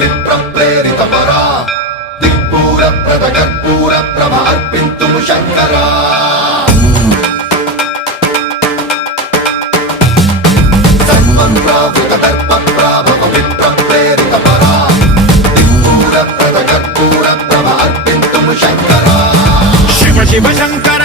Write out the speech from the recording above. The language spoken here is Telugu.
విప్రప్రేరితపరా దిక్పూర ప్రద కర్పూర ప్రభ అర్పింతుము శంకరా సన్మంత్రావృత దర్ప ప్రాభవ విప్రప్రేరితపరా దిక్పూర ప్రద కర్పూర ప్రభ అర్పింతుము శంకరా శివ శివ శంకర